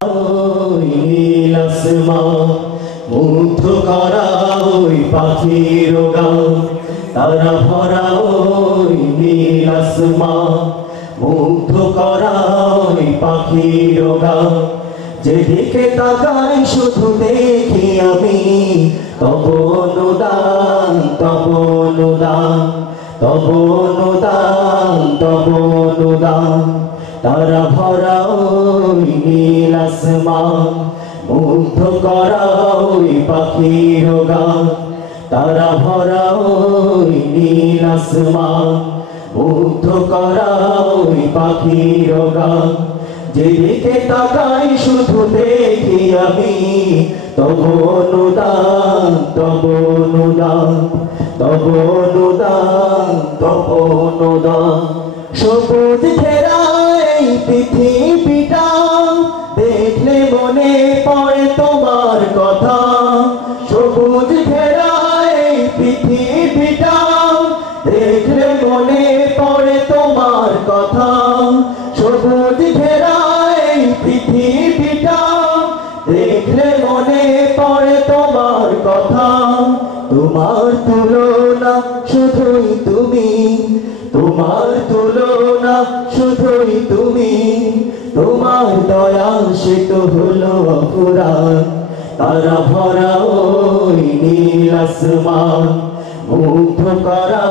ওই নীল আসমান মুগ্ধ করা ওই পাখির গান, তারা ভরা ওই নীল আসমান মুগ্ধ করা ওই পাখির গান। যেদিকে তাকাই শুধু দেখি আমি তব অনুদান, তব অনুদান, তব অনুদান, তব অনুদান। তারা ভরা ওই নীল আসমান মুগ্ধ করা ওই পাখির গান, তারা ভরা ওই নীল আসমান মুগ্ধ করা ওই পাখির গান। যেদিকে তাকাই শুধু দেখি আমি তব অনুদান, তব অনুদান, তব অনুদান, তব অনুদান। সবুজ ঘেরা এই পৃথিবীটা দেখলে মনে পড়ে তোমার কথা। সবুজ ঘেরা এই পৃথিবীটা দেখলে মনে পড়ে তোমার কথা। সবুজ ঘেরা এই পৃথিবীটা দেখলে মনে পড়ে তোমার কথা। তোমার তুলনা শুধুই তুমি, তোমার তুলনা শুধুই তুমি, তোমার দয়া সে তো হলো অফুরান। তারা ভরা ওই নীল আসমান মুগ্ধ করা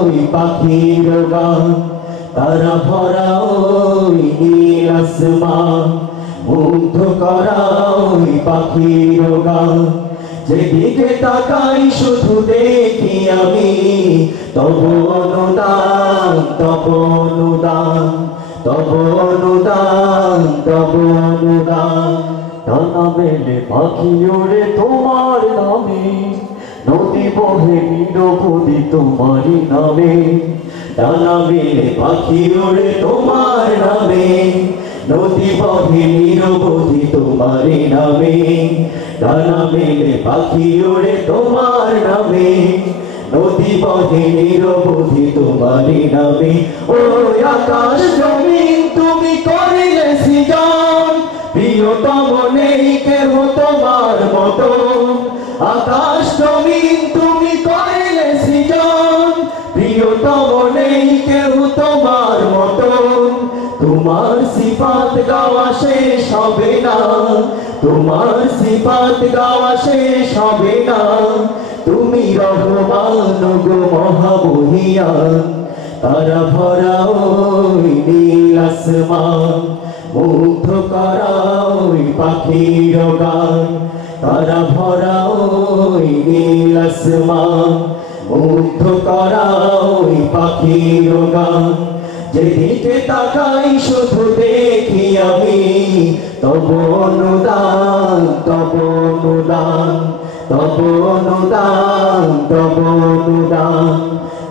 ওই পাখির গান, তারা ভরা ওই নীল আসমান মুগ্ধ করা ওই পাখির গান। যেদিকে তাকাই শুধু দেখি আমি তব অনুদান, তব অনুদান, তব অনুদান, তব অনুদান। ডানা মেলে পাখি ওড়ে তোমার নামে, নদী বহে নিরবধি তোমারই নামে। ডানা মেলে পাখি ওড়ে তোমার নামে, নদী বহে নিরবধি তোমারই নামে। ডানা মেলে পাখি ওড়ে তোমার নামে, নদী বহে নিরবধি তোমারই নামে। ও আকাশ জমিন তুমি করিলে সৃজন, প্রিয়তম নেই কেহ তোমার মতো। আকাশ জমিন তুমি করিলে সৃজন, প্রিয়তম নেই কেহ তোমার মতো। তোমার সিফাত গাওয়া শেষ হবে না, তোমার সিফাত গাওয়া শেষ হবে না। তুমি রহমান গো মহাবহিয়ান, তারা ভরা ওই নীল আসমান মুগ্ধ করা ওই পাখির গান, তারা ভরা ওই নীল আসমান মুগ্ধ করা ওই পাখির গান। যেদিকে তাকাই শুধু দেখি আমি তব অনুদান, তব অনুদান, তব অনুদান, তব অনুদান।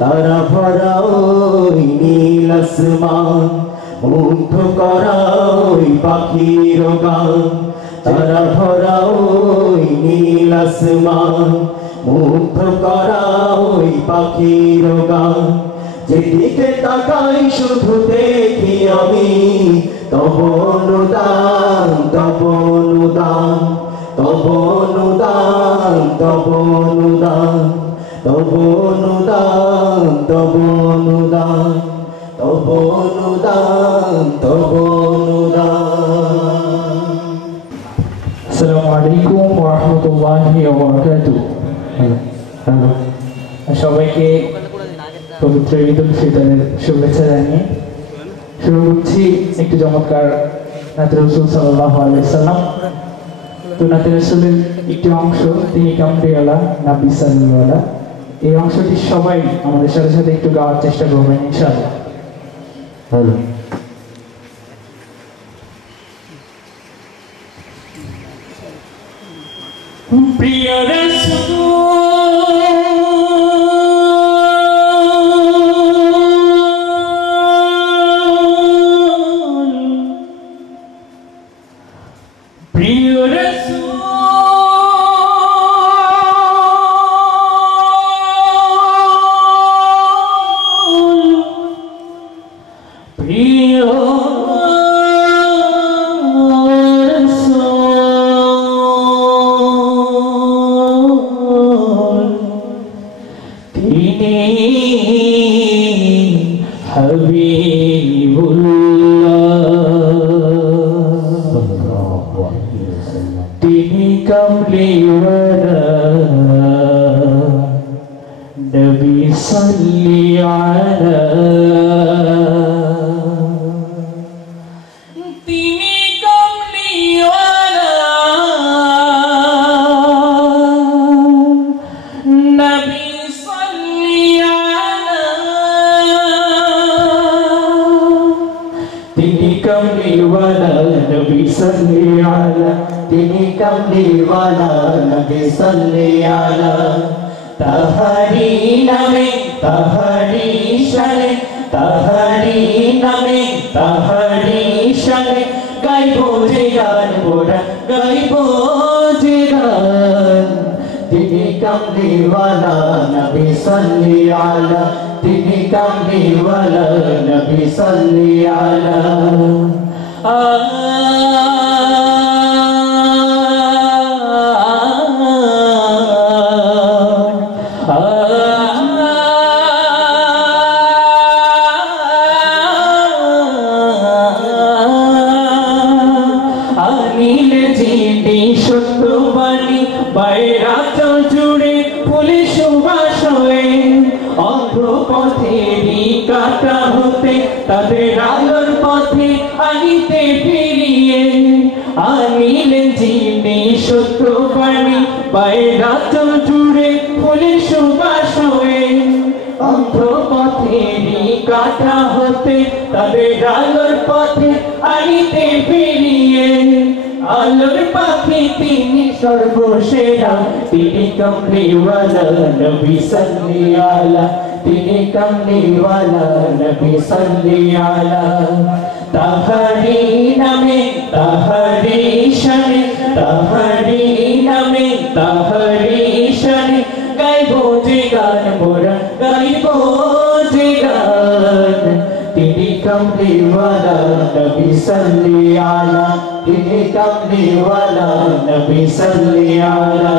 তারা ভরা ওই নীল আসমান মুগ্ধ করা ওই পাখির গান, তারা ভরা ওই নীল আসমান মুগ্ধ করা ওই পাখির গান। যেদিকে তাকাই শুধু দেখি আমি তব অনুদান, তব অনুদান, তব অনুদান, তব অনুদান, তব অনুদান, তব অনুদান, তব অনুদান, তব অনুদান। আসসালামু আলাইকুম ওয়া রাহমাতুল্লাহি ওয়া বারাকাতুহু। হ্যালো, সবাইকে পবিত্র ঈদ উল ফিতরের শুভেচ্ছা জানিয়ে শুরু করছি একটি চমৎকার নাতে রাসূল সাল্লাল্লাহু আলাইহি ওয়াসাল্লাম। তো নাতে রাসূলের একটি অংশ, তিনি কামড়িওয়ালা নবী সাল্লাল্লাহু, এই অংশটি সবাই আমাদের সাথে সাথে একটু গাওয়ার চেষ্টা করবেন ইনশাআল্লাহ। হ্যালো। প্রিয় রাসূল প্রিয় তিনি কমলিওয়ালা নবী সাল্লি আলা তিনি কমলিওয়ালা নবী সাল্লি আলা তাহারি নামে তাহারি শানে তাহারি নামে তাহারি শানে গাইবো যে গান মোরা গাইবো যে গান তিনি কমলিওয়ালা নবী সাল্লি আলা তিনি কমলিওয়ালা নবী সাল্লি আলা নীল জিনি সত্যবাণী বাইরা জুড়ে ফুলে সুবাস হয়ে অন্ধপথেরই কাটা হতে তাদের আলোর পথে আনিতে ফিরিয়ে আনিল জিনি সত্যবাণী বাইরা জুড়ে ফুলে সুবাস হয়ে অন্ধপথেরই কাটা হতে তাদের আলোর পথে আনিতে ফিরিয়ে আলোর পাখি তিনি সর্বসেরা তিনি কমলিওয়ালা নবী সাল্লি আলা তিনি কমলিওয়ালা নবী সাল্লি আলা তাহারি নামে তাহারি শানে তাহারি নামে তাহারি শানে গাইবো যে গান মোরা গাইবো যে গান তিনি কমলিওয়ালা নবী সাল্লি আলা তিনি কমলিওয়ালা নবী সাল্লি আলা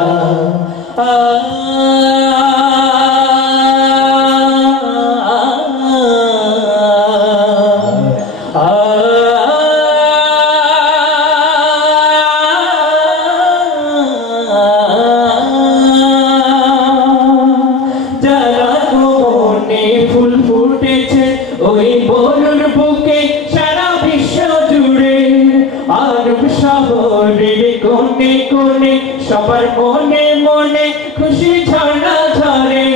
যারা মনে ফুল ফুটেছে ওই বরুর বুকে সারা বিশ্ব জুড়ে আরব শহরের কোণে কোণে সবার মনে মনে খুশি ঝর্ণা ঝরে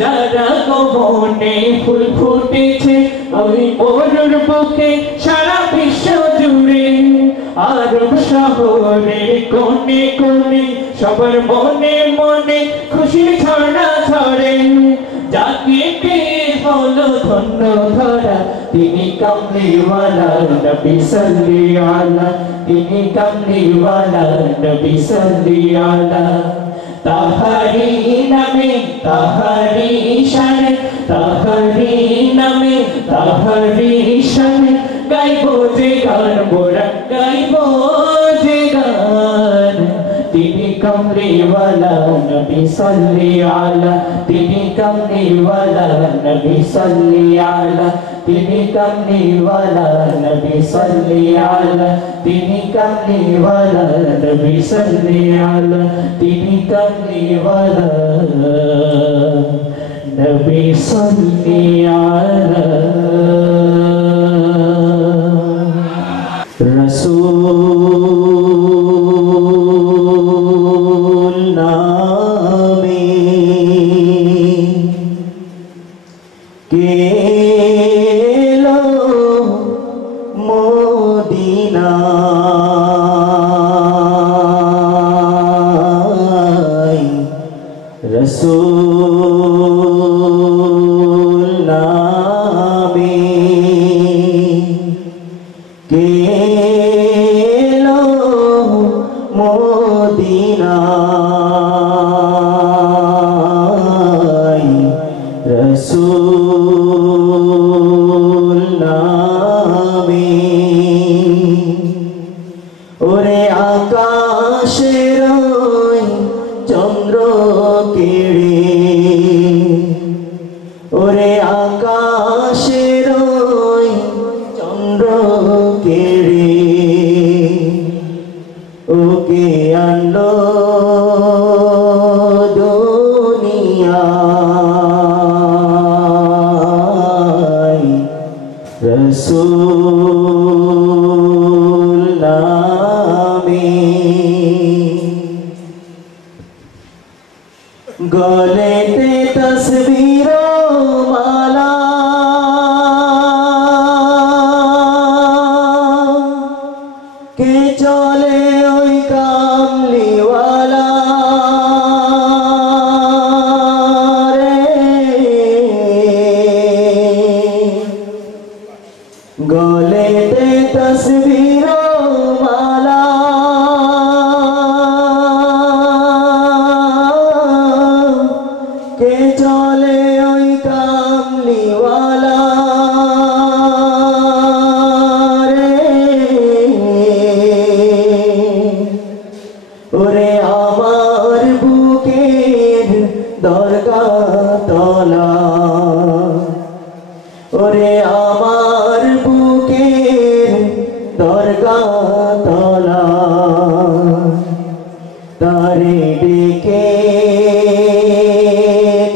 যারা মনে ফুল ফুটেছে ওই বরুর বুকে সারা বিশ্ব জুড়ে আরব শহরের কোণে কোণে সবার মনে মনে খুশি ঝর্ণা ঝরে যাকে পেয়ে হলো ধন্য ধরা তিনি কমলিওয়ালা নবী সাল্লি আলা তিনি কমলিওয়ালা নবী সাল্লি আলা তাহারি নামে তাহারি শানে তাহারি নামে তাহারি শানে গাইবো যে গান মোরা গাইবো যে গান তিনি কমলিওয়ালা নবী সাল্লি আলা তিনি কমলিওয়ালা নবী সাল্লি আলা তিনি কমলিওয়ালা নবী সাল্লি আলা তিনি কমলিওয়ালা নবী সাল্লি আলা তিনি কমলিওয়ালা নবী সাল্লি আলা রসূল নামে গেলো মদিনায় রসূল নামে গেলো মদিনায় রসূল নামে ওরে আকাশের চন্দ্র কেড়ে ওরে আকাশের চন্দ্র কেড়ে ওকে আনলো দুনিয়ায় রসূল নামে গলেতে তসবির মালা কে চলে ওই কামলিওয়ালা রে গলেতে তসবির মালা কে চলে ওই কামলিওয়ালা ওরে আমার বুকের দরগা তলা ওরে আমার বুকের দরগা তলা তারে ডেকে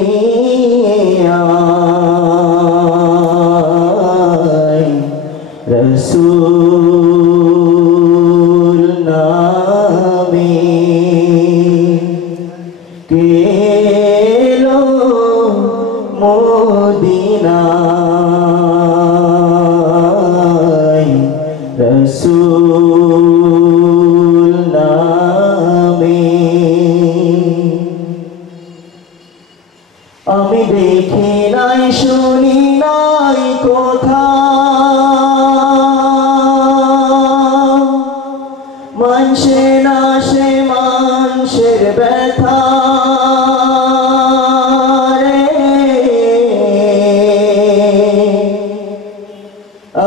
নিয়ে আয় রসূল নামে কেলো মদিনায় রসূল নামে আমি দেখি নাই শুনি নাই কোথাও মানসে না সে মানুষের ব্যথা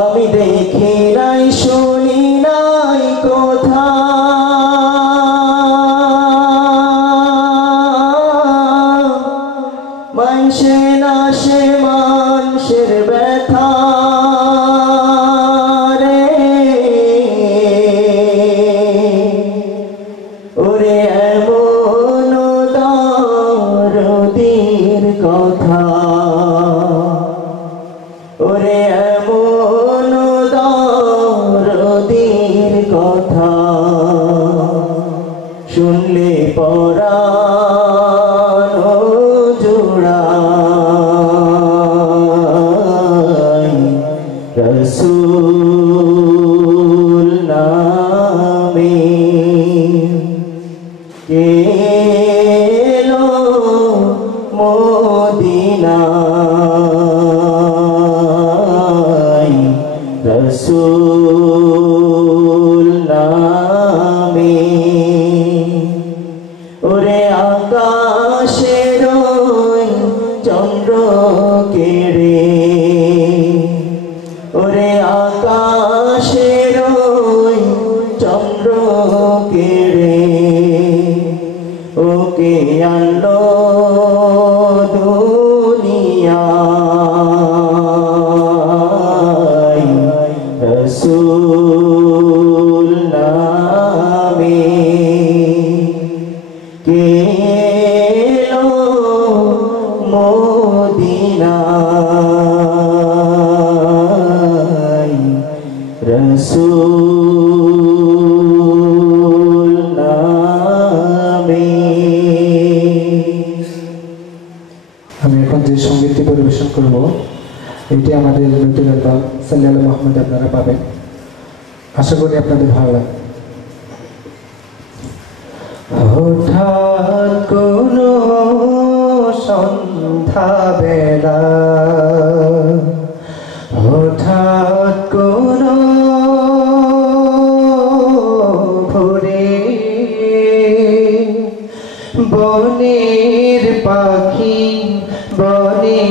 আমি দেখি নাই শুনি নাই কোথাও মানসে না সে মানুষের ব্যথা রে ওরে এমন দরদির কথা ওরে এমন দরদির কথা শুনলে পরাণ জোড়ায় রসূল নামে কেলো মদিনায় রসূল নামে ওরে আকাশের চন্দ্র কেড়ে ওরে আকাশের চন্দ্র কেড়ে ওকে আনলো দুনিয়ায় রসূল নামে কেলো মদিনায় রসূল নামে। আমি এখন যে সঙ্গীতটি পরিবেশন করব এটি আমাদের নতুন অ্যালবাম সাল্লাল্লাহু মুহাম্মদ আপনারা পাবেন, আশা করি আপনাদের ভালো লাগবে। হঠাৎ কোনো সন্ধ্যা বেলা হঠাৎ কোনো ভোরে বনের পাখি বনে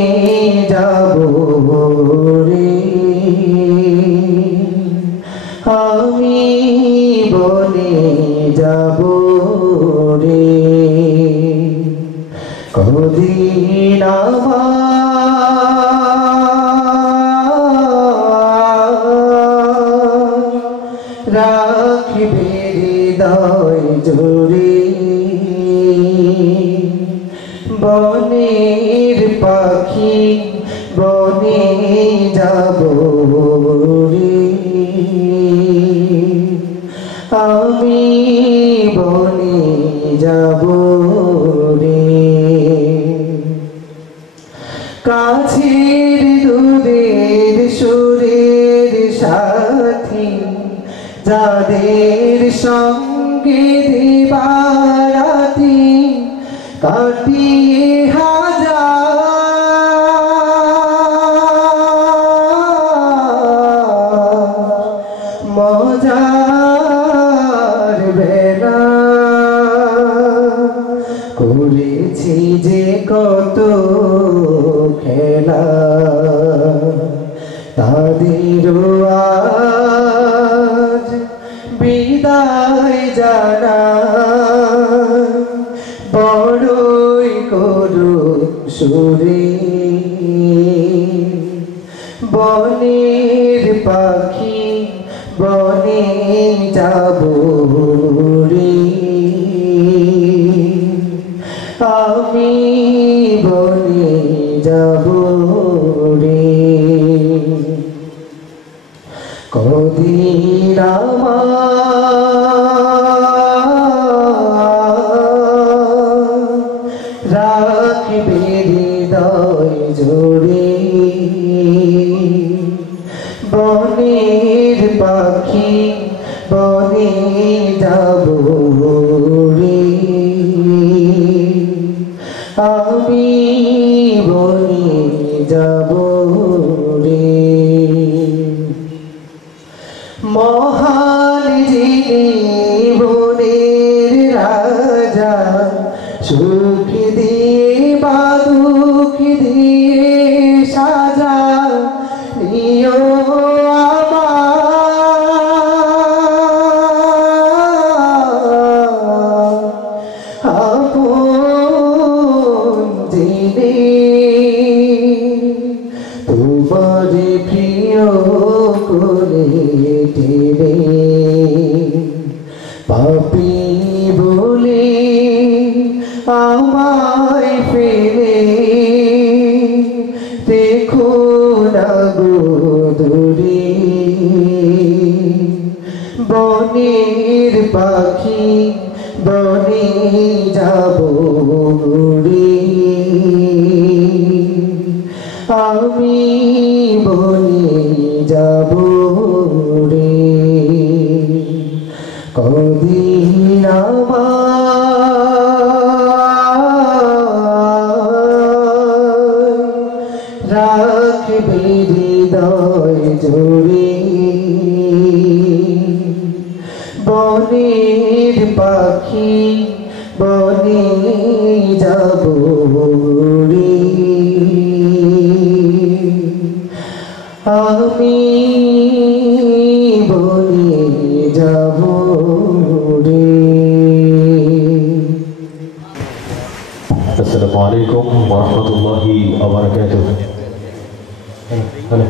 যাব রে আমি বনে যাব রে কদিন রাখবে হৃদয় জোরে বনের পাখি বনে যাব রে আমি বনে যাব রে কাছের দূরের সুরের সাথী যাদের সঙ্গে দিবারাতি কাটিয়ে মজার বেলা করেছি যে কত খেলা তাদের আজ বিদায় জানা বড়ই করুণ সুরে বনের পাখি বনে যাব রে আমি বনে যাব রে কদিন রাখবে হৃদয় জোড়ে বনের পাখি বনে যাব রে আমি বনে যাব রে মহান যিনি বনের রাজা সুখ দিয়ে বা দুঃখ দিয়ে সাজা নিও তোমার প্রিয় করে টেনে পাপি বলে আমায় ফেলে দেখো না গো দূরে বনের পাখি বনে যাব রে আমি বনে যাব রে কদিন রাখবে হৃদয় জোড়ে বনের পাখি বনে যাব রে আমি বনে যাব রে। আসসালামু আলাইকুম ওয়া রাহমাতুল্লাহি ওয়া বারাকাতুহু। হ্যালো,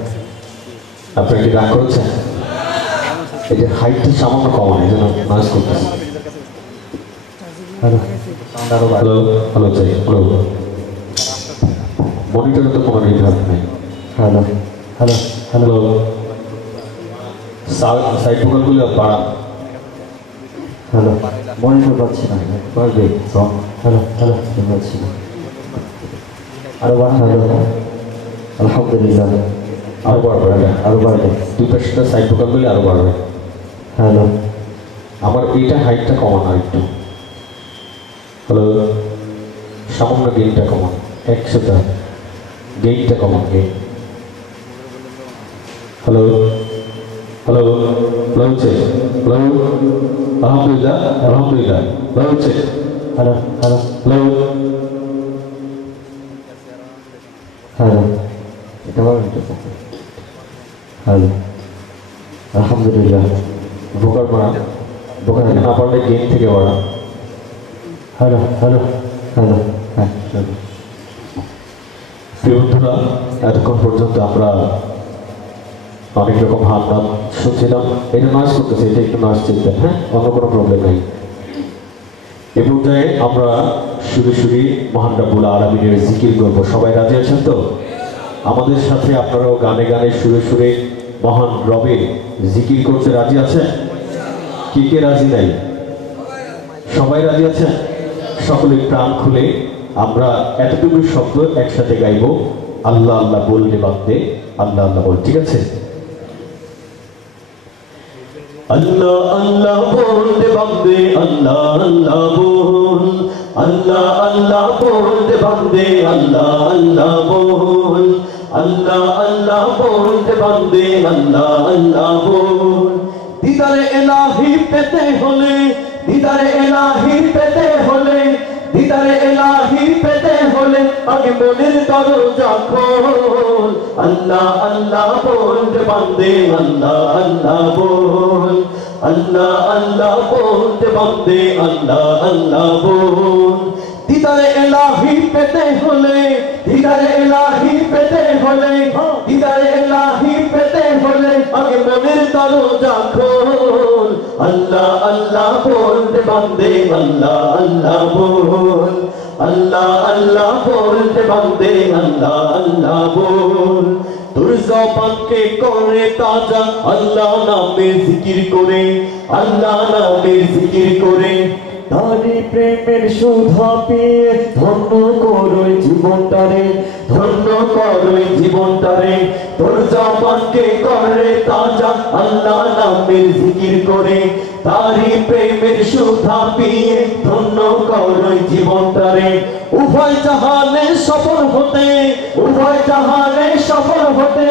আপনি কি রাগ করছেন? এটা হাইটটা সামান্য কমান, এই জন্য নয়েজ করতেছে। হ্যালো হ্যালো হ্যালো চাই হ্যালো, মনিটরে তো কোনো নেটওয়ার্ক নেই। হ্যালো হ্যালো হ্যালো, সাইড প্রোগ্রামগুলো বাড়া। হ্যালো, মনিটর পাচ্ছি না, পারবে হ্যালো হ্যালো পাচ্ছি না, আরো বাড়া। হ্যালো, আলহামদুলিল্লাহ আরো বাড়বে, আরো বাড়বে। দুই পাশটা সাইড প্রোগ্রামগুলো আরো বাড়বে। হ্যালো, আমার এইটা হাইটটা কমানো একটু। হ্যালো, সামান্য গেইনটা কমান, 100টা গেইনটা কমান, গেইন। হ্যালো হ্যালো হ্যালো হচ্ছে, হ্যালো আলহামদুলিল্লাহ আলহামদুলিল্লাহ হ্যালো হচ্ছে, হ্যালো হ্যালো হ্যালো হ্যালো, এটা হ্যালো আলহামদুলিল্লাহ। বোকার পড়া, বোকার না পারলে গেম থেকে পড়া। হ্যালো হ্যালো হ্যালো, হ্যাঁ চলো। প্রিয় বন্ধুরা, এতক্ষণ পর্যন্ত আমরা অনেক রকম হাত নাম শুনছিলাম। এটা নয়েজ করতেছে, এটা একটু নয়েজ চিনতেন, হ্যাঁ, অন্য কোনো প্রবলেম নেই। এ পর্যায়ে আমরা সুরে সুরে মহান রাব্বুল আলামিনের জিকির করবো। সবাই রাজি আছেন তো? আমাদের সাথে আপনারাও গানে গানে সুরে সুরে মহান রবের জিকির করতে রাজি আছেন? কে কে রাজি নাই? সবাই রাজি আছেন? সকলে প্রাণ খুলে আমরা এতটুকু শব্দ একসাথে গাইব, আল্লাহ আল্লাহ বললে বাদে আল্লাহ আল্লাহ বল। ঠিক আছে? আল্লাহ আল্লাহ বলতে বান্দে আল্লাহ আল্লাহ বল আল্লাহ আল্লাহ বলতে বান্দে আল্লাহ আল্লাহ বল আল্লাহ আল্লাহ বলতে বান্দে আল্লাহ আল্লাহ বল দিদারে ইলাহি পেতে হলে দিদারে ইলাহি পেতে হলে দিদারে ইলাহি পেতে হলে আগে মনের দরজা খোল আল্লাহ আল্লাহ বলতে বান্দে আল্লাহ আল্লাহ বল আল্লাহ আল্লাহ বলতে বান্দে আল্লাহ আল্লাহ বল দিদারে ইলাহি পেতে হলে দিদারে ইলাহি পেতে হলে দিদারে ইলাহি পেতে হলে আগে মনের দরজা খোল আল্লাহ আল্লাহ বলতে বান্দে আল্লাহ আল্লাহ বল আল্লাহ আল্লাহ বলতে বান্দে আল্লাহ আল্লাহ বল তোর জবানকে করে তাজা আল্লাহ নামে জিকির করে আল্লাহ নামে জিকির করে তারি প্রেমের সুধা পেয়ে ধন্য করো জীবনটারে ধন্য করো জীবনটারে তোর জবানকে করে তাজা আল্লাহ নামের জিকির করে তারি প্রেমের সুধা পেয়ে ধন্য করো জীবনটারে উভয় জাহানে সফল হতে উভয় জাহানে সফল হতে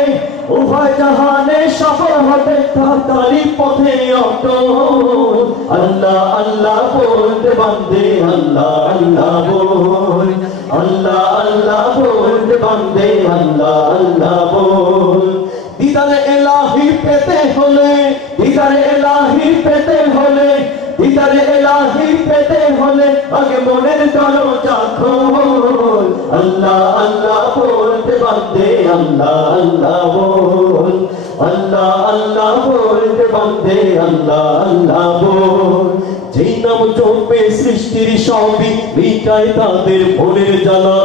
উভয় জাহানে সফল হতে তারি পথে অটল আল্লাহ আল্লাহ বলতে বান্দে আল্লাহ আল্লাহ বল আল্লাহ আল্লাহ বলতে বান্দে আল্লাহ আল্লাহ বল দিদারে ইলাহি পেতে হলে দিদারে ইলাহি পেতে হলে দিদারে ইলাহি পেতে হলে আগে মনের দরজা খোল আল্লাহ আল্লাহ বলতে বান্দে আল্লাহ আল্লাহ বল আল্লাহ আল্লাহ বলতে বান্দে আল্লাহ আল্লাহ বল যেই নাম জপে সৃষ্টির সবই মিটায় তাদের মনের জ্বালা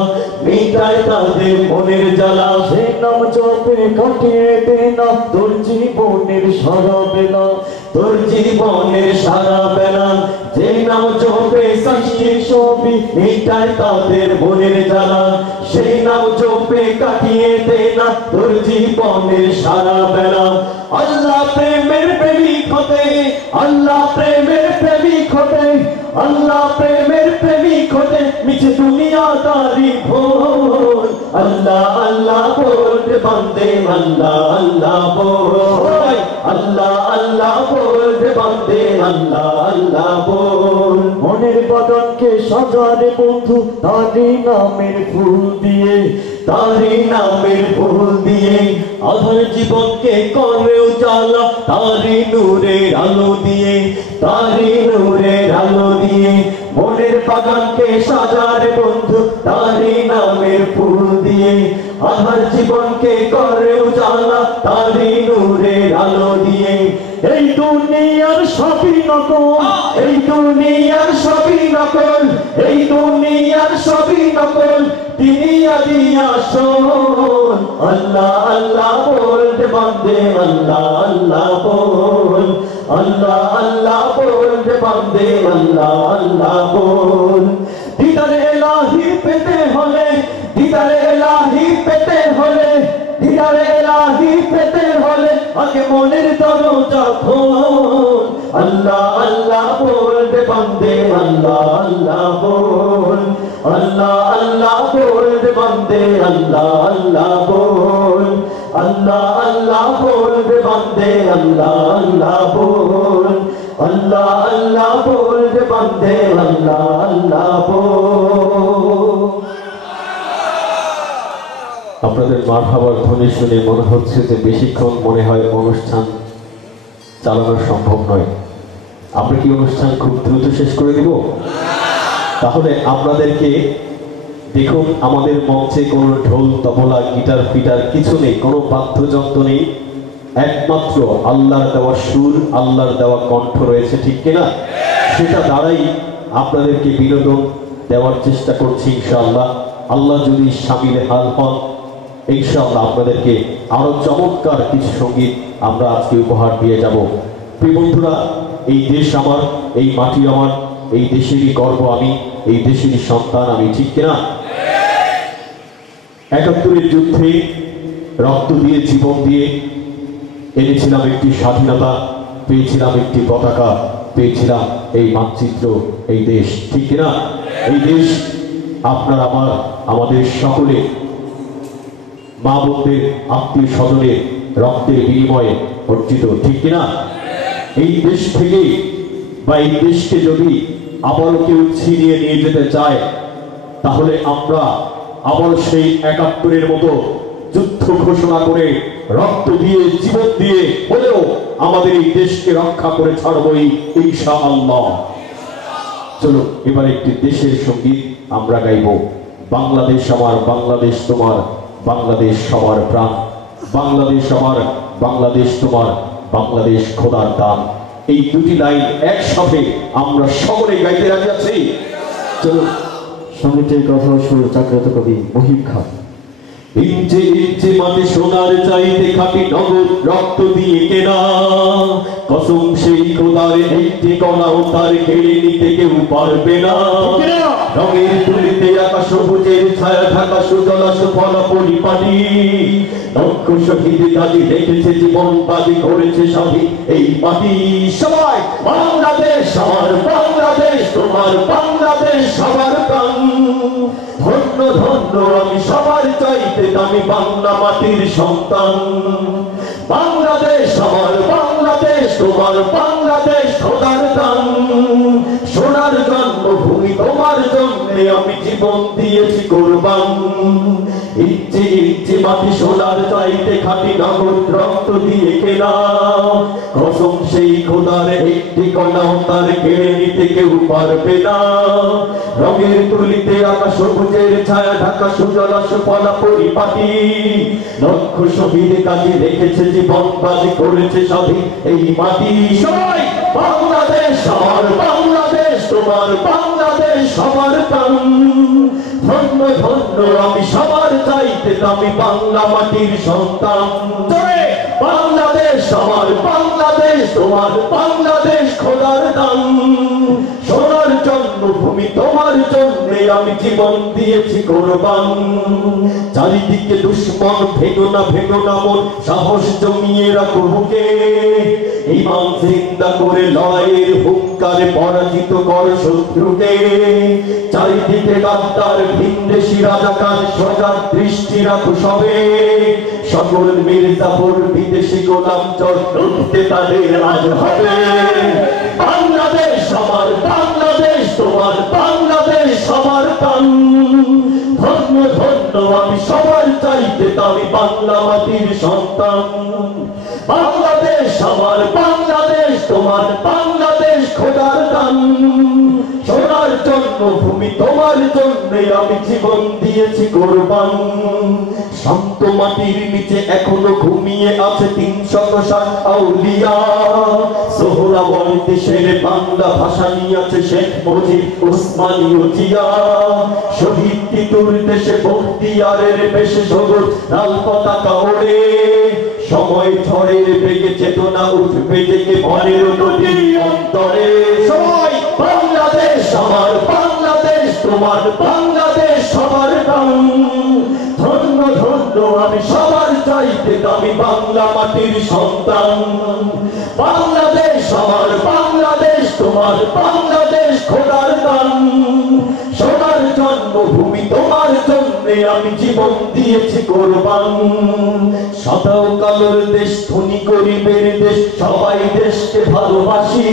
মিটায় তাদের মনের জ্বালা সেই নাম জপে কাটিয়ে দে না তোর জীবনের সারা বেলা তোর জীবনের সারা বেলা যেই নাম জপে সৃষ্টির সবই মিটায় তাদের মনের জ্বালা সেই নাম জপে কাটিয়ে দে না তোর জীবনের সারা বেলা আল্লাহ প্রেমের প্রেমিক হতে আল্লাহ প্রেমের প্রেমিক হতে আল্লাহ প্রেমের প্রেমিক হতে মিছে দুনিয়াদারি ভোল আল্লাহ আল্লাহ বলতে বান্দে আল্লাহ আল্লাহ বল আল্লাহ আল্লাহ বলতে বান্দে আল্লাহ আল্লাহ বল মনের বদনকে সাজারে বন্ধু তারি নামের ফুল দিয়ে তারি নামের ফুল দিয়ে আধার জীবনকে করে উজালা তারি নূরের আলো দিয়ে তারি নূরের আলো দিয়ে মনের বাগানকে সাজারে বন্ধু তারি নামের ফুল দিয়ে আধার জীবনকে করে উজালা তারি নূরের আলো দিয়ে এই দুনিয়ার সবই নকল এই দুনিয়ার সবই নকল এই দুনিয়ার সবই নকল তিনি আদি আসল আল্লাহ আল্লাহ বলতে বান্দে আল্লাহ আল্লাহ বল আল্লাহ আল্লাহ বলতে বান্দে আল্লাহ আল্লাহ বল দিদারে ইলাহি পেতে হলে দিদারে ইলাহি পেতে হলে দিদারে ইলাহি পেতে হলে আগে মনের দরজা খোল আল্লাহ আল্লাহ বলতে বান্দে আল্লাহ আল্লাহ বল আল্লাহ আল্লাহ বলতে বান্দে আল্লাহ আল্লাহ বল আল্লাহ আল্লাহ বলতে বান্দে আল্লাহ আল্লাহ বল আল্লাহ আল্লাহ বলতে বান্দে আল্লাহ আল্লাহ বল আপনাদের মারহাবার ধ্বনি শুনে মনে হচ্ছে যে বেশিক্ষণ মনে হয় অনুষ্ঠান চালানো সম্ভব নয়। আমরা কি অনুষ্ঠান খুব দ্রুত শেষ করে দিব? তাহলে আপনাদেরকে দেখুন, আমাদের মঞ্চে কোনো ঢোল তবলা গিটার ফিটার কিছু নেই, কোনো বাদ্যযন্ত্র নেই, একমাত্র আল্লাহর দেওয়া সুর, আল্লাহর দেওয়া কণ্ঠ রয়েছে, ঠিক কিনা? সেটা দ্বারাই আপনাদেরকে বিনোদন দেওয়ার চেষ্টা করছি ইনশাআল্লাহ। আল্লাহ যদি শামিলে হাল হন, ইনশাআল্লাহ আপনাদেরকে আরো চমৎকার কিছু সঙ্গীত আমরা আজকে উপহার দিয়ে যাব। প্রিয় বন্ধুরা, এই দেশ আমার, এই মাটি আমার, এই দেশেরই গর্ব আমি, এই দেশেরই সন্তান আমি, ঠিক কিনা? ৭১-এর যুদ্ধে রক্ত দিয়ে জীবন দিয়ে এনেছিলাম একটি স্বাধীনতা, পেয়েছিলাম একটি পতাকা, পেয়েছিলাম এই মানচিত্র, এই দেশ, ঠিক কিনা? এই দেশ আপনার আমার, আমাদের সকলে মা বোনদের, আত্মীয় স্বজনের রক্তের বিনিময়ে অর্জিত, ঠিক কিনা? এই দেশ থেকে বা এই দেশকে যদি আবার কেউ ছিনিয়ে নিয়ে যেতে চায়, তাহলে আমরা আবার সেই ৭১-এর মতো যুদ্ধ ঘোষণা করে রক্ত দিয়ে, জীবন দিয়ে হলেও আমাদের এই দেশকে রক্ষা করে ছাড়বই ইনশাআল্লাহ। চলো এবার একটি দেশের সঙ্গীত আমরা গাইব। বাংলাদেশ আমার, বাংলাদেশ তোমার, বাংলাদেশ সবার প্রাণ, বাংলাদেশ আমার, বাংলাদেশ তোমার, বাংলাদেশ খোদার দান। এই দুটি লাইন একসাথে আমরা সকলে গাইতে রাজি আছি। চলো সঙ্গীতের কথা সুর চাকরাত কবি মহিব খান। ইঞ্চে ইঞ্চে মাটি সোনার চাইতে খাঁটি নগদ রক্ত দিয়ে কেনা, কসম সেই খোদার একটি কণাও তার কেড়ে নিতে কেউ পারবে না। রঙের তুলিতে আকাশ সবুজের ছায়া ঢাকা সুজলা সুফলা পরিপাটি, লক্ষ শহীদ কাজী রেখেছে জীবন বাজি করেছে স্বাধীন এই মাটি। সবাই বাংলাদেশ আমার, বাংলাদেশ তোমার, বাংলাদেশ সবার প্রাণ। ধন্য ধন্য আমি সবার চাইতে দামি বাংলা মাটির সন্তান। বাংলাদেশ আমার, বাংলাদেশ তোমার, বাংলাদেশ খোদার দান। সোনার জন্মভূমি তোমার জন্যে আমি জীবন দিয়েছি কোরবান। ইঞ্চি ইঞ্চি মাটি সোনার চাইতে খাঁটি নগদ রক্ত দিয়ে কেনা, কসম সেই খোদার একটি কণাও তার কেড়ে নিতে কেউ পারবে না। রঙের তুলিতে আকাশ সবুজের ছায়া ঢাকা সুজলা সুফলা পরিপাটি, লক্ষ শহীদ কাজী রেখেছে জীবন বাজি করেছে স্বাধীন এই মাটি। সবাই বাংলাদেশ আমার, বাংলাদেশ তোমার, বাংলাদেশ সবার প্রাণ। ধন্য ধন্য আমি সবার চাইতে দামি বাংলা মাটির সন্তান। বাংলাদেশ আমার, বাংলাদেশ তোমার, বাংলাদেশ খোদার দান। সোনার জন্মভূমি তোমার জন্যে আমি জীবন দিয়েছি কোরবান। চারিদিকে দুশ্মন, ভেঙো না ভেঙো না মন, সাহস জমিয়ে রাখো বুকে। ঈমান জিন্দা করে লড়াইয়ের হুঙ্কারে পরাজিত কর শত্রুকে। চারিদিকে গাদ্দার ভিনদেশী রাজাকার, সজাগ দৃষ্টি রাখো সবে। সকল মির্জাপুর বিদেশি গোলাম চর লুটতে তাদের আজ হবে। বাংলাদেশ আমার, বাংলাদেশ তোমার, বাংলাদেশ সবার প্রাণ। ধন্য ধন্য আমি সবার চাইতে দামি বাংলা মাটির সন্তান। বাংলাদেশ আমার, বাংলাদেশ তোমার, বাংলাদেশ খোদার দান। সোনার জন্মভূমি তোমার জন্যে আমি জীবন দিয়েছি কোরবান। শান্ত মাটির নিচে এখনো ঘুমিয়ে আছে ৩৬০ আউলিয়া। সোহরাওয়ার্দী দেশের বাংলা ভাষা নিয়ে আছে শেখ মুজিব, ওসমানী ও জিয়া। শহীদ তিতুর দেশে বখতিয়ারের বেশে জগৎ লাল পতাকা ওড়ে। সময় ঝড়ের বেগে চেতনা উঠবে জেগে মনের নদীর অন্তরে। সবাই বাংলাদেশ আমার, বাংলাদেশ তোমার, বাংলাদেশ সবার প্রাণ। ধন্য ধন্য আমি সবার চাইতে দামি বাংলা মাটির সন্তান। বাংলাদেশ আমার, বাংলাদেশ তোমার, বাংলাদেশ খোদার দান। সোনার জন্মভূমি তোমার জন্যে আমি জীবন দিয়েছি কোরবান। সাদা ও কালোর দেশ, ধনী গরিবের দেশ, সবাই দেশকে ভালোবাসি।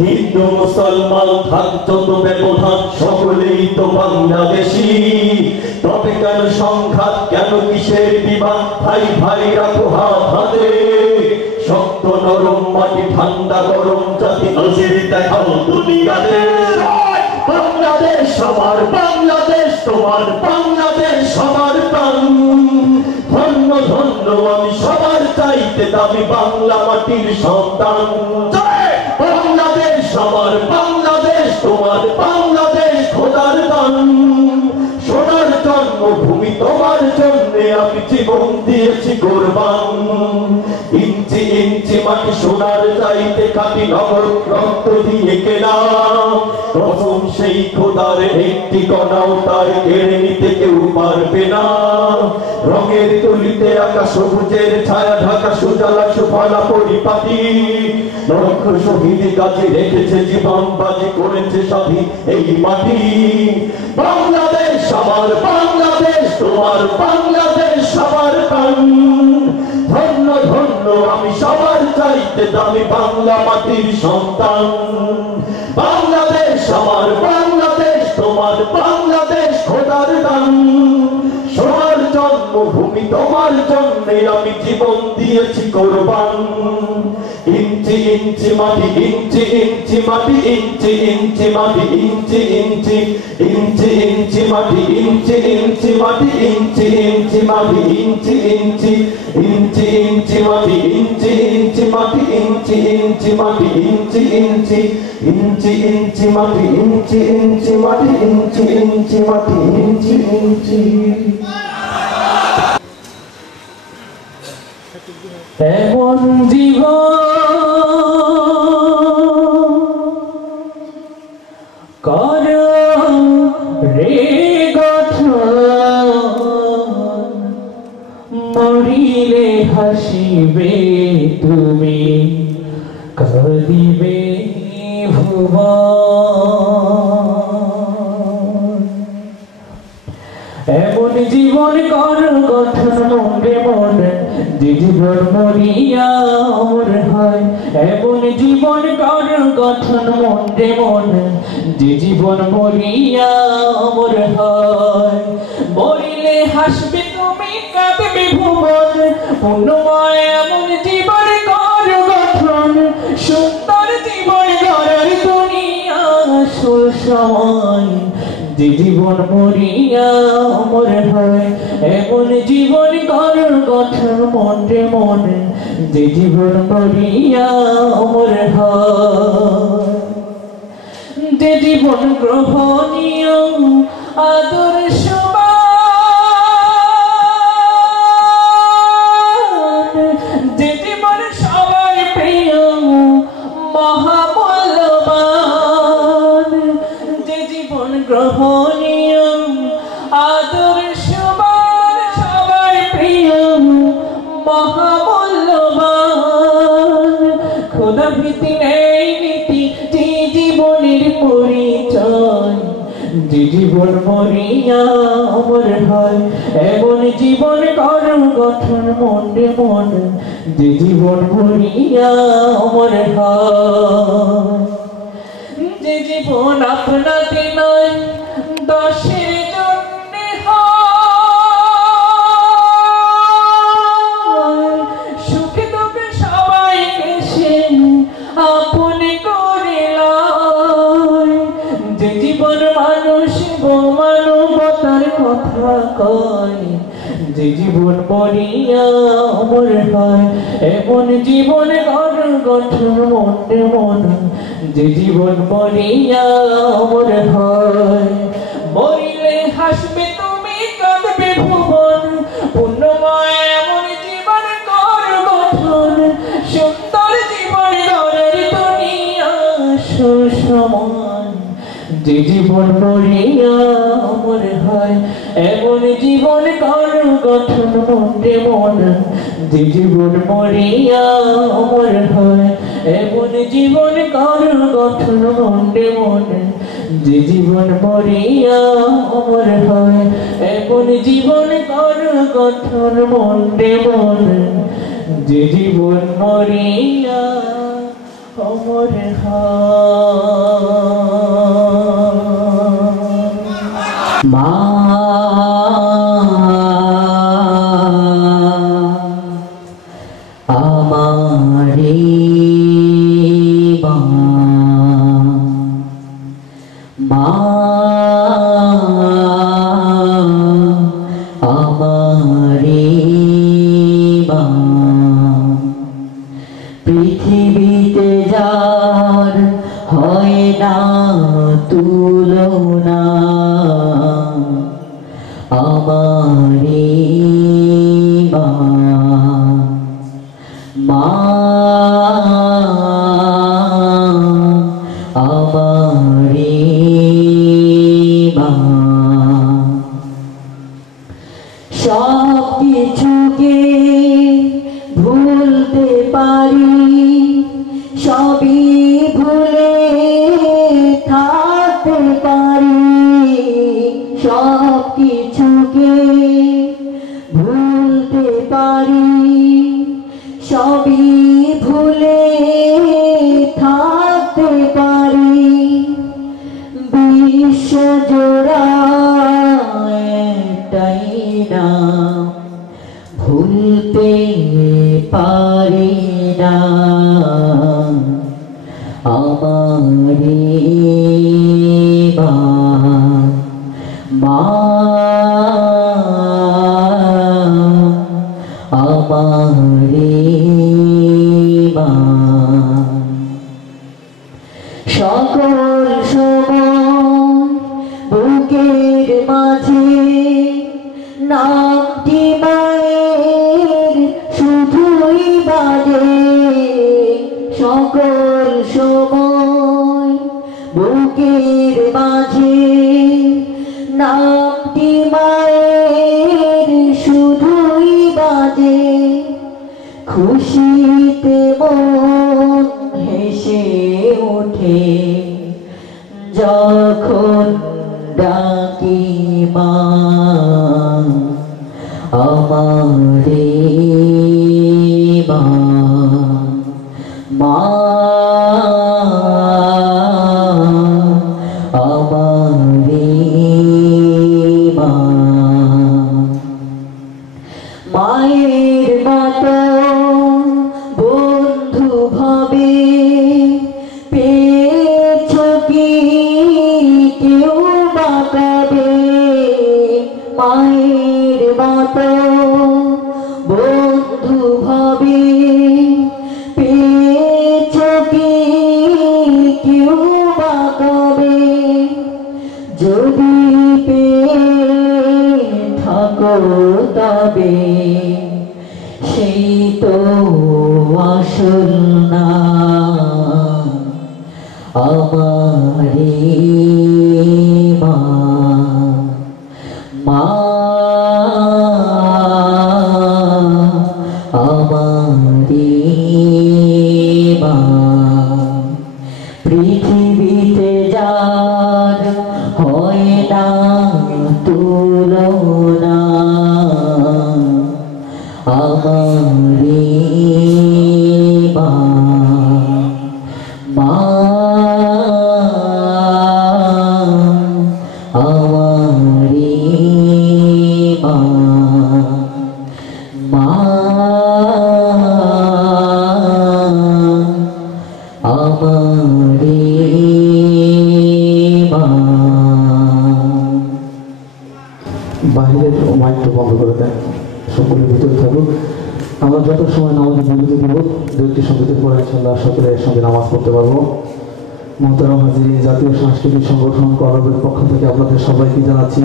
হিন্দু মুসলমান থাক যত ব্যবধান, সকলেই তো বাংলাদেশি। তবে কেন সংঘাত, কেন কিসের বিবাদ, ভাই ভাই রাখো হাত হাতে। শক্ত নরম মাটি, ঠান্ডা গরম জাতি, নজির দেখাও দুনিয়াতে। বাংলাদেশ আমার, বাংলাদেশ তোমার, বাংলাদেশ সবার প্রাণ। ধন্য ধন্য আমি সবার চাইতে দামি বাংলা মাটির সন্তান। বাংলাদেশ আমার, বাংলাদেশ তোমার, বাংলাদেশ খোদার দান। সোনার জন্মভূমি তোমার জন্য জন্যে আমি জীবন দিয়েছি কোরবান। ইঞ্চি ইঞ্চি মাটি সোনার চাইতে খাঁটি নগদ রক্ত দিয়ে কেনা। কসম সেই খোদার একটি কণাও তার কেড়ে নিতে কেউ পারবে না। রঙের তুলিতে আঁকা সবুজের ছায়া ঢাকা সুজলা সুফলা পরিপাটি। লক্ষ শহীদ কাজে রেখেছে জীবন বাজি করেছে স্বাধীন এই মাটি। বাংলাদেশ আমার বাংলাদেশ, তোমার বাংলাদেশ সবার প্রাণ। ধন্য ধন্য আমি সবার চাইতে দামি বাংলা মাটির সন্তান। বাংলাদেশ আমার বাংলাদেশ, তোমার বাংলাদেশ খোদার দান। সোনার জন্মভূমি তোমার জন্যে আমি জীবন দিয়েছি কোরবান। ইঞ্চি ইঞ্চি মাটি, ইঞ্চি ইঞ্চি মাটি, ইঞ্চি ইঞ্চি মাটি, ইঞ্চি ইঞ্চি ইঞ্চি ইঞ্চি মাটি, ইঞ্চি ইঞ্চি মাটি, ইঞ্চি ইঞ্চি মাটি, ইঞ্চি ইঞ্চি ইঞ্চি ইঞ্চি মাটি, ইঞ্চি ইঞ্চি মাটি, ইঞ্চি ইঞ্চি মাটি, ইঞ্চি ইঞ্চি ইঞ্চি ইঞ্চি মাটি, ইঞ্চি ইঞ্চি মাটি, ইঞ্চি ইঞ্চি মাটি, ইঞ্চি ইঞ্চি। এমন জীবন কর রে গঠন, মরিলে হাসিবে তুমি, কাঁদিবে ভুবন। এমন জীবন কর গঠন মনে মনে, যে জীবন মরিয়া অমর হয়। এমন জীবন কর গঠন মনে মনে, যে জীবন মরিয়া অমর হয়। মরিলে হাসবে তুমি, কাঁদবে ভুবন, পুণ্যময় এমন জীবন কর গঠন। সুন্দর জীবন গড়ার দুনিয়া আসল সময়, যে জীবন মরিয়া অমর হয়। এমন জীবন কর গঠন মনে মনে, যে জীবন মরিয়া অমর হয়। যে জীবন গ্রহণীয় আদর্শবান, যে জীবন সবার প্রিয় মহামূল্যবান। যে জীবন গ্রহণীয় আদর্শবান, সবার প্রিয় মহামূল্যবান। খোদা ভীতি নেই নীতি, যে জীবনের পরিচয়, যে জীবন মরিয়া অমর হয়। এমন জীবন কর গঠন মনে মনে, যে জীবন মরিয়া অমর হয়। যে জীবন আপনাতে নয় দশের জন্যে হয়, সুখে দুঃখে সবাইকে সে আপন করে লয়। যে জীবন মানুষ গো মানবতার কথা কয়, যে জীবন মরিয়া অমর হয়। এমন জীবন কর গঠন মনে মনে, যে জীবন মরিয়া অমর হয়। মরিলে হাসবে তুমি, কাঁদবে ভুবন, পুণ্যময় এমন জীবন কর গঠন। সুন্দর জীবন গড়ার দুনিয়া সুসমান, যে জীবন মরিয়া অমর হয়। এমন জীবন কর গঠন মনে মনে, যে জীবন মরিয়া অমর হয়। এমন জীবন কর গঠন মনে মনে, যে জীবন মরিয়া অমর হয়। এমন জীবন কর গঠন মনে মনে, যে জীবন মরিয়া অমর হয়। মা আমারে মা, মা আমারে মা। পৃথিবীতে যার হয় না তুলনা, আমারে মা আমারে মা সকল সময় বুকের মাঝে নামটি মায়ের শুধুই বাজে সকল সময় বুকের মাঝে নামটি মায়ের শুধুই বাজে খুশিতে মন হেসে ওঠে যখন ডাকি মা আমারে মা মা আমারে মা মায়ের মতো বন্ধু ভাবে পেয়েছ কি কেউ বাঁকাবে মায়ের মতো বন্ধু ভাবে পেয়েছ কি কেউ বাঁকাবে যদি পেয়ে থাকো তবে সেই তো আসল না আমারে মা মা আমারে মা পৃথিবীতে যার হয় না তুলনা আমারে মা মা আমারে মা মা আমারে মা বাহিরের মাইকটা বন্ধ করে দেন, সকলের ভিতরে থাকুক। আমরা যত সময় নামাজে বিরতি দিব, দু একটি সঙ্গীতের পরে ইনশাআল্লাহ সকলে একসঙ্গে নামাজ পড়তে পারবো। মোহতারাম হাজির, জাতীয় সাংস্কৃতিক সংগঠন কলবের পক্ষ থেকে আপনাদের সবাইকে জানাচ্ছি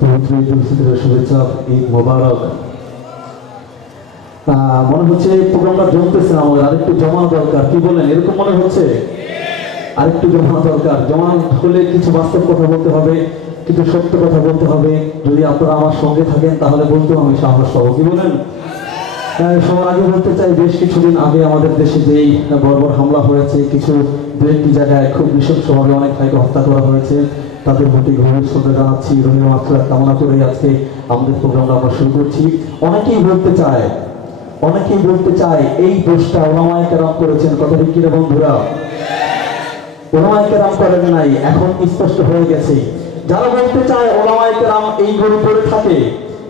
পবিত্র ঈদ উল ফিতরের শুভেচ্ছা, ঈদ মোবারক। মনে হচ্ছে প্রোগ্রামটা জমতেছে, আমাদের আরেকটু জমা দরকার, কি বলেন? এরকম মনে হচ্ছে আরেকটু জমা দরকার। জমা হলে কিছু বাস্তব কথা বলতে হবে, কিছু সত্য কথা বলতে হবে। যদি আপনারা আমার সঙ্গে থাকেন তাহলে বলতেও আমি সাহস পাবো, কি বলেন? সবার আগে বলতে চাই, বেশ কিছুদিন আগে আমাদের দেশে যেই বর্বর হামলা হয়েছে, কিছু দু একটি জায়গায় খুব নৃশংসভাবে অনেক ভাইকে হত্যা করা হয়েছে, তাদের প্রতি গভীর শ্রদ্ধা জানাচ্ছি, রোহিঙ্গা মাত্রা কামনা করে আজকে আমাদের প্রোগ্রামটা আমরা শুরু করছি। অনেকেই বলতে চায় এই দোষটা ওলামায়ে কেরাম করেছেন, কথা ঠিক কিনা বন্ধুরা? ওলামায়ে কেরাম করেন নাই, এখন স্পষ্ট হয়ে গেছে। যারা বলতে চায় ওলামায়ে কেরাম এইগুলো করে থাকে,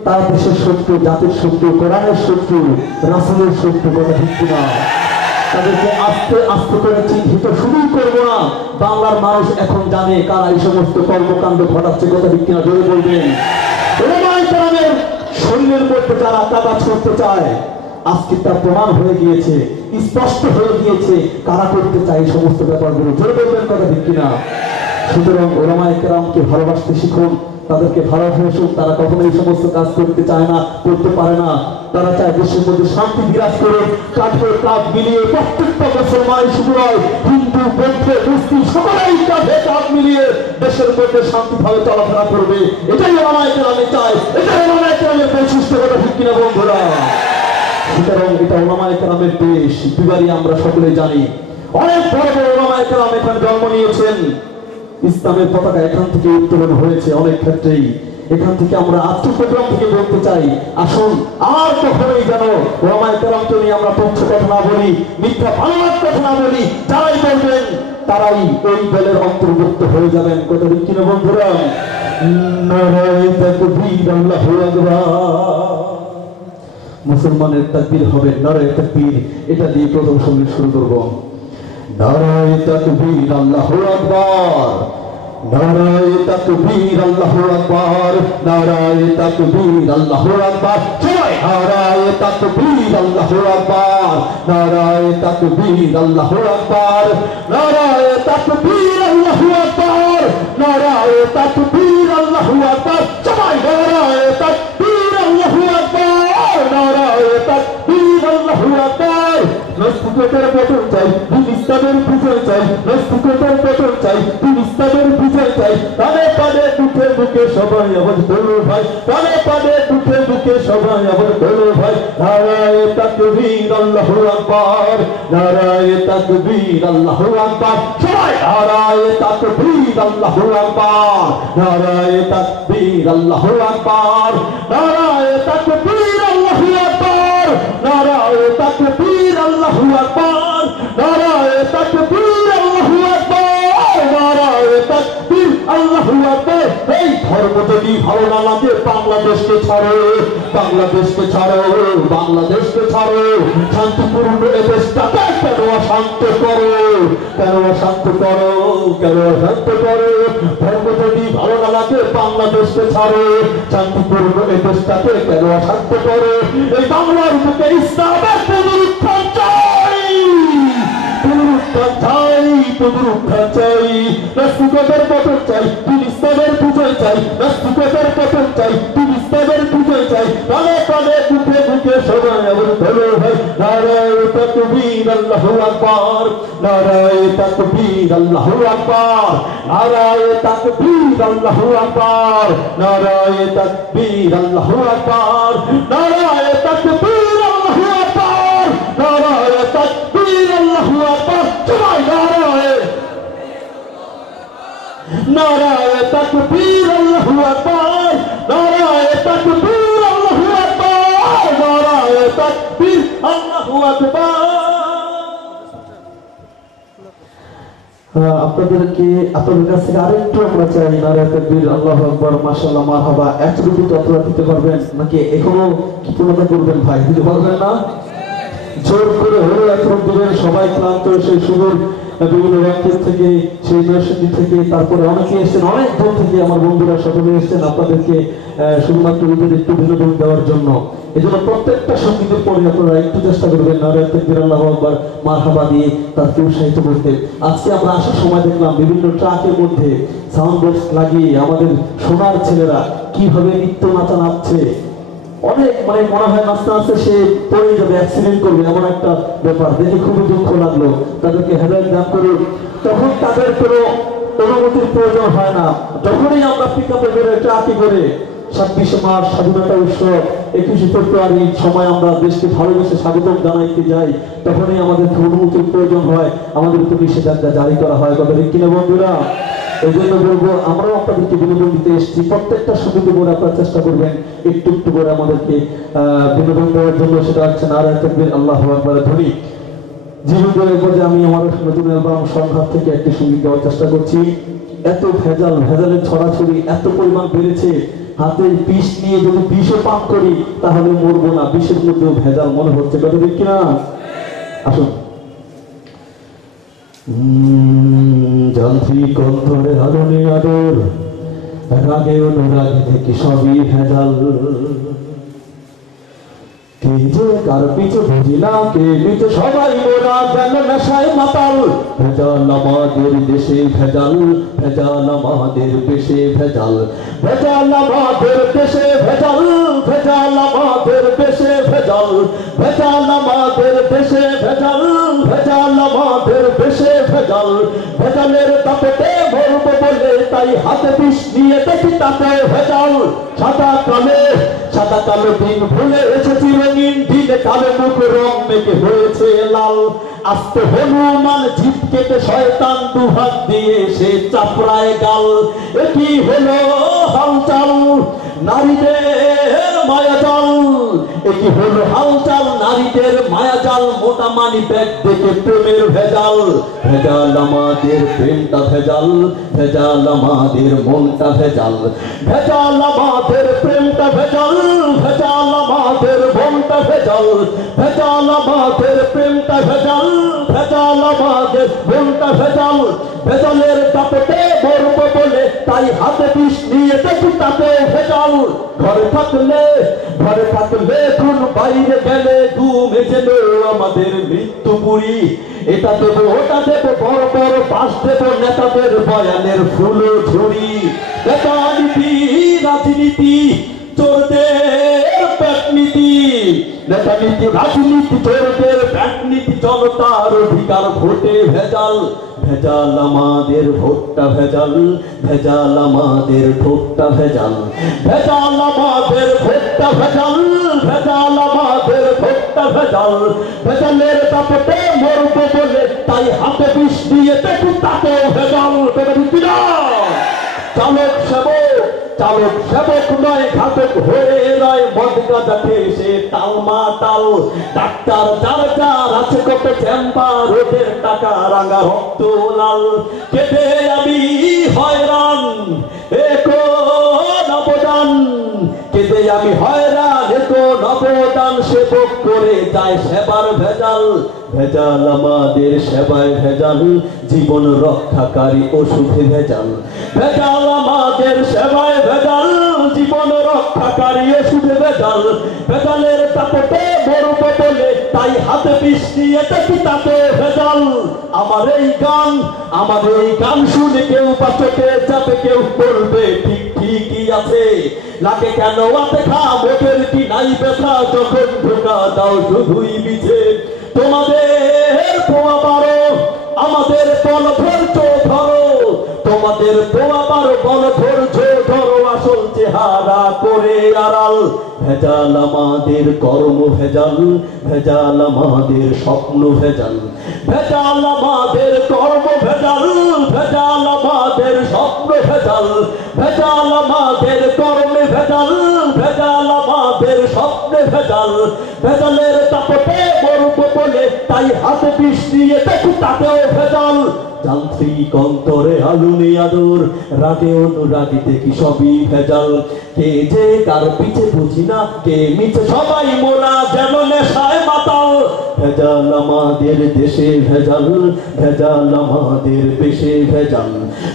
তারা দেশের শত্রু, জাতির শত্রু, কোরআনের শত্রু, রাসূলের শত্রু, কথা ঠিক কিনা? তাদেরকে আস্তে আস্তে করে চিহ্নিত শুরুই করবো না। বাংলার মানুষ এখন জানে কারা এই সমস্ত কর্মকাণ্ড ঘটাচ্ছে, কথা ঠিক কিনা? জোরে বলবেন। ওলামায়ে কেরামের শরীরের মধ্যে যারা কাটা ছড়তে চায়, আজকে তার প্রমাণ হয়ে গিয়েছে, স্পষ্ট হয়ে গিয়েছে কারা করতে চায় এই সমস্ত ব্যাপারগুলো। জোরে বলবেন, কথা ঠিক কিনা? সুতরাং ওলামায়ে কেরামকে ভালোবাসতে শিখুন, তাদেরকে ভালোবাসুন। তারা কখনো এই সমস্ত কাজ করতে চায় না, করতে পারে না। তারা চায় দেশের মধ্যে শান্তি বিরাজ করে, কাঁধে কাঁধ মিলিয়ে প্রত্যেকটা মুসলমান, শুধু নয় হিন্দু, বৌদ্ধ, মুসলিম সকলেই কাঁধে কাঁধ মিলিয়ে দেশের মধ্যে শান্তিভাবে চলাফেরা করবে। এটাই ওলামায়ে কেরামে চায়, এটাই ওলামায়ে কেরামের বৈশিষ্ট্য, কথা ঠিক কিনা বন্ধুরা? সুতরাং এটা ওলামায়ে কেরামের দেশ, দুবারই আমরা সকলে জানি। অনেক বড় বড় ওলামায়ে কেরাম এখানে জন্ম নিয়েছেন, ইসলামের পতাকা এখান থেকে উত্তোলন হয়েছে অনেক ক্ষেত্রেই। এখান থেকে আমরা আজকের প্রোগ্রাম থেকে বলতে চাই, আসুন আর কখনোই যেন ওলামায়ে কেরামকে নিয়ে আমরা তুচ্ছ কথা না বলি, মিথ্যা বানোয়াট কথা না বলি। যারাই বলবেন তারাই ওই দলের অন্তর্ভুক্ত হয়ে যাবেন, কথা ঠিক কিনা বন্ধুরা? নারায়ে তাকবীর, আল্লাহু আকবার। মুসলমানের তাকবীর হবে নারায়ে তাকবীর, এটা দিয়ে প্রথম সঙ্গীত শুরু করব। নারায়ে তাকবীর আল্লাহু আকবার নারায়ে তাকবীর আল্লাহু আকবার নারায়ে তাকবীর আল্লাহু আকবার সবাই নারায়ে তাকবীর আল্লাহু আকবার নারায়ে তাকবীর আল্লাহু আকবার নারায়ে তাকবীর আল্লাহু আকবার নারায়ে তাকবীর আল্লাহু আকবার সবাই নারায়ে তাকবীর আল্লাহু আকবার নারায়ে তাকবীর আল্লাহু আকবার নাস্তিকতার পতন চাই দিন ইসলামের বিজয় চাই নাস্তিকতার পতন চাই দিন ইসলামের বিজয় চাই পানে পানে দুঃখে দুঃখে সবাই আবার বলো ভাই পানে পানে দুঃখে দুঃখে সবাই আবার বলো ভাই নারায়ে তাকবীর আল্লাহু আকবার নারায়ে তাকবীর আল্লাহু আকবার সবাই নারায়ে তাকবীর আল্লাহু আকবার নারায়ে তাকবীর আল্লাহু আকবার নারায়ে তাকবীর আল্লাহু আকবার নারায়ে তাকবীর আল্লাহু আকবার নারায়ে তাকবীর আল্লাহু আকবার নারায়ে তাকবীর আল্লাহু আকবার এই ধর্ম যদি ভালো না লাগে বাংলাদেশকে ছাড়ো বাংলাদেশকে ছাড়ো বাংলাদেশকে ছাড়ো শান্তিপূর্ণ এ দেশটাকে কেন অশান্ত করো কেন অশান্ত করো কেন অশান্ত করো ধর্ম যদি ভালো না লাগে বাংলাদেশকে ছাড়ো শান্তিপূর্ণ এ দেশটাকে কেন অশান্ত করো এই বাংলার বুকে ইসলামের পুনরুত্থান চাই পুনরুত্থান চাই পুনরুত্থান চাই নাস্তিকতার পতন চাই দিন ইসলামের বিজয় চাই নাস্তিকতার পতন চাই দিন ইসলামের বিজয় চাই পানে পানে দুঃখে দুঃখে সবাই আবার বলো ভাই নারায়ে তাকবীর আল্লাহু আকবার নারায়ে তাকবীর আল্লাহু আকবার নারায়ে তাকবীর আল্লাহু আকবার নারায়ে তাকবীর আল্লাহু আকবার নারায়ে তাকবীর আল্লাহু আকবার নারায়ে তাকবীর আল্লাহু আকবার সবাই নারায়ে তাকবীর আল্লাহু আকবার নারায়ে তাকবীর আল্লাহু আকবার নারায়ে তাকবীর আল্লাহু আকবার আপনাদেরকে আপনাদের কাছ থেকে আরেকটু আমরা চাই নারায়ে তাকবীর আল্লাহু আকবার মাশাআল্লাহ মারহাবা একটু তো আপনারা দিতে পারবেন নাকি এখনো কি পূর্ণতা করবেন ভাই দিতে পারবেন না জোর করে হলো এখন দিবেন সবাই ক্লান্ত সেই সুদূর বিভিন্ন ব্যাংকের থেকে সেই ইউনিভার্সিটি থেকে তারপরে অনেকে এসেছেন অনেক দূর থেকে আমার বন্ধুরা সকলে এসেছেন আপনাদেরকে শুধুমাত্র ঈদের একটু বিনোদন দেওয়ার জন্য এই জন্য প্রত্যেকটা সঙ্গীতের পরে আপনারা একটু চেষ্টা করবেন নারায়ে তাকবীর আল্লাহু আকবার মারহাবা দিয়ে তাকে উৎসাহিত করতে আজকে আমরা আসার সময় দেখলাম বিভিন্ন ট্রাকের মধ্যে সাউন্ড বক্স লাগিয়ে আমাদের সোনার ছেলেরা কিভাবে নৃত্য নাচা নাচছে অনেক মানে মনে হয় নাচতে নাচতে সে পড়ে যাবে অ্যাক্সিডেন্ট করবে এমন একটা ব্যাপার দেখে খুবই দুঃখ লাগলো তাদেরকে হেদায়েত দান করুন তখন তাদের কোনো অনুমতির প্রয়োজন হয় না যখনই আমরা পিকআপে করে ট্রাকে করে 26 মার্চ স্বাধীনতা উৎসব 21 ফেব্রুয়ারি সময় আমরা দেশকে ভালোবেসে স্বাগতম জানাইতে যাই তখনই আমাদের অনুমতির প্রয়োজন হয় আমাদের উপর নিষেধাজ্ঞা জারি করা হয় কথা ঠিক কিনা বন্ধুরা এই জন্য বলবো আমরাও আপনাদেরকে বিনোদন দিতে এসেছি প্রত্যেকটা সুবিধা করে আপনারা চেষ্টা করবেন একটু একটু করে আমাদেরকে বিনোদন দেওয়ার জন্য সেটা হচ্ছে নারায়ে তাকবীর আল্লাহু আকবার ধ্বনি জীবনের পর্যায়ে আমি আমার নতুন অ্যালবাম সংঘাত থেকে একটি সঙ্গীত দেওয়ার চেষ্টা করছি এত ভেজালের ছড়াছড়ি এত পরিমাণ বেড়েছে হাতে বিষ নিয়ে যদি বিষও পান করি তাহলে মরবো না বিষের মধ্যেও ভেজাল মনে হচ্ছে কথা ঠিক কিনা আসুন যান্ত্রিক অন্তরে আদরে আদর রাগে অনুরাগে দেখি সবই ভেজাল কে যে কার পিছু বুঝি না কে নিচে সবাই মোরা যেন নেশায় মাতাল ভেজাল আমাদের দেশে ভেজাল ভেজাল আমাদের দেশে ভেজাল ভেজাল আমাদের দেশে ভেজাল ভেজাল আমাদের দেশে ভেজাল ভেজাল আমাদের দেশে ভেজাল ভেজাল আমাদের দেশে ভেজাল ভেজালের দাপটে মরবো বলে তাই হাতে বিষ নিয়ে দেখি তাতে ভেজাল সাদা কালো দিন ভুলে এসেছি রঙিন দিনে কালো মুখ রং মেঘে হয়েছে লাল আস্তে হনুমান জিভ কেটে শয়তান দুহাত দিয়ে সে চাপড়ায় গাল একই হলো হালচাল নারীদের মায়াজাল একই হলো হালচাল নারীদের মায়াজাল মোটা মানি ব্যাগ দেখে প্রেমের ভেজাল ভেজাল আমাদের প্রেমটা ভেজাল ভেজাল আমাদের মনটা ভেজাল ভেজাল আমাদের প্রেমটা ভেজাল ভেজাল আমাদের মনটা ভেজাল ভেজাল আমাদের প্রেমটা ভেজাল ভেজাল আমাদের মনটা ভেজাল, ভেজালের দাপটে মরবো বলে তাই হাতে বিষ নিয়ে দেখি তাতে ভেজাল। ঘরে থাকলে খুন, বাইরে গেলে ঘুমে যেন আমাদের মৃত্যু পুরি। এটা দেবো ওটা দেবো, বড় বড় বাস দেবো, নেতাদের বয়ানের ফুল ঝুড়ি। নেতা নীতি রাজনীতি চোরদের ব্যাট নীতি, নেতা নীতি রাজনীতি চোরদের ব্যাট নীতি, জনতার অধিকার ভোটে ভেজাল। ভেজাল আমাদের ভোটটা ভেজাল, ভেজাল আমাদের ভোটটা ভেজাল, ভেজাল আমাদের ভোটটা ভেজাল, ভেজাল আমাদের ভোটটা ভেজাল। ভেজালের দাপটে মরবো বলে তাই হাতে বিষ দিয়ে দেখি তাতে ভেজাল। চালক সেবক নয়, ঘাতক হয়ে নয়, মদ গাঁজা খেয়ে সে টালমাটাল। ডাক্তার যার আছে কত চেম্বার, ওদের টাকা রাঙা রক্ত লাল। কেটে আমি হয়রান একো নবদান, কেটে আমি হয়রান একো নবদান। সেবক করে যায় সেবার ভেজাল, ভেজাল আমাদের সেবায় ভেজাল, জীবন রক্ষাকারী ওষুধে ভেজাল। ভেজাল আমাদের সেবায় ভেজাল, জীবন রক্ষাকারী ওষুধে ভেজাল। ভেজালের দাপটে মরবো বলে তাই হাতে বিষ নিয়ে দেখি তাতে ভেজাল। আমার এই গান শুনে কেউ বাঁচতে যাবে, কেউ বলবে ঠিকই আছে। লাগে কেন আতে খা, মোটের কি নাই ব্যথা, যখন ঢোকা দাও শুধুই মিছে। তোমাদের পোয়া বারো, আমাদের বল ধৈর্য ধরো, তোমাদের পোয়া বারো বল ধৈর্য ধরো, আসল চেহারা করে আড়াল। ভেজাল আমাদের কর্ম ভেজাল, ভেজাল আমাদের স্বপ্ন ভেজাল, ভেজাল আমাদের কর্ম ভেজাল, ভেজাল আমাদের স্বপ্ন ভেজাল, ভেজাল আমাদের কর্মে ভেজাল, ভেজাল আমাদের স্বপ্নে ভেজাল। ভেজালের দাপটে মরবো বলে তাই হাতে বিষ দিয়ে দেখি তাতেও ভেজাল। যান্ত্রিক অন্তরে আলুনি আদর, রাগে অনুরাগীতে কি সবই ভেজাল। কে যে কার পিছে বুঝি না, কে মিছে সবাই মোরা যেন নেশায় মাতাল। ভেজাল আমাদের দেশে ভেজাল, ভেজাল আমাদের দেশে ভেজাল,